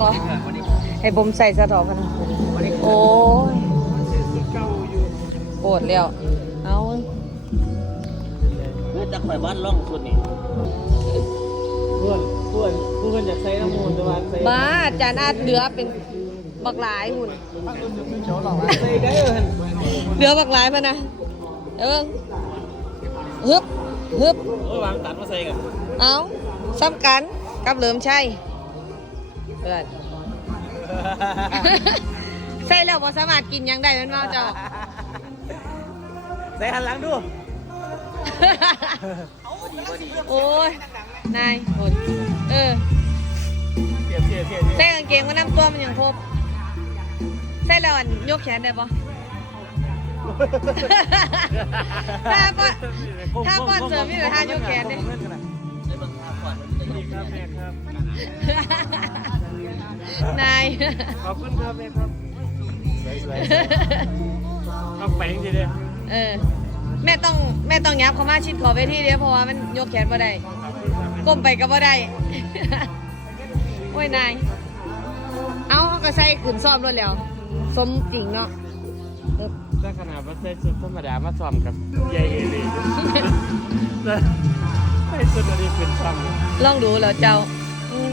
ก็ให้ผมใส่สะถอพะนะโอ้ยโกรธแล้วเอาเพื่อจะคอยบ้านล่องสุดนี่เพื่อนเพื่อนเพื่อนอยากใส่น้ำมูลแต่ว่าใส่บ้าจานอาดเหลือเป็นบักหลายหุ่นใส่ได้เออเหลือบักหลายมานะเออฮึบฮึบโอ้ยวางตัดมาใส่กันเอาซ้ำกันกับเหลิมใช่ เปิดใส่แล้วพอสามารถกินหยังได้แมันว่าเจ้า ใส่หันหลังดู โอ้ย นายโหดเออเทียบเทียบเทียบใส่กางเกงมาน้ำตัวมันยังครบใส่แล้วอันยกแขนได้ปะ ถ้าป้อนถ้าป้อนเสริมนี่เหรอท่ายกแขนดิได้บังคับก่อน ครับแม่ครับ นาย ขอบคุณครับแม่ครับสวยๆเอาไปจริงๆเลยเออ แม่ต้องแม่ต้องยับเขามาชิดขอบเวทีเดียวเพราะว่ามันยกแขนมาได้ก้มไปก็บ่ได้ โอ้ยนาย เอาเขาก็ใส่ขืนซ้อมรถแล้ว สมจริงเนาะเออถ้าขนาดว่าใส่ชุดธรรมดามาซ้อมกับยายเอเลยใส่ชุดอะไรเป็นซ้อมลองดูแล้วเจ้าอืม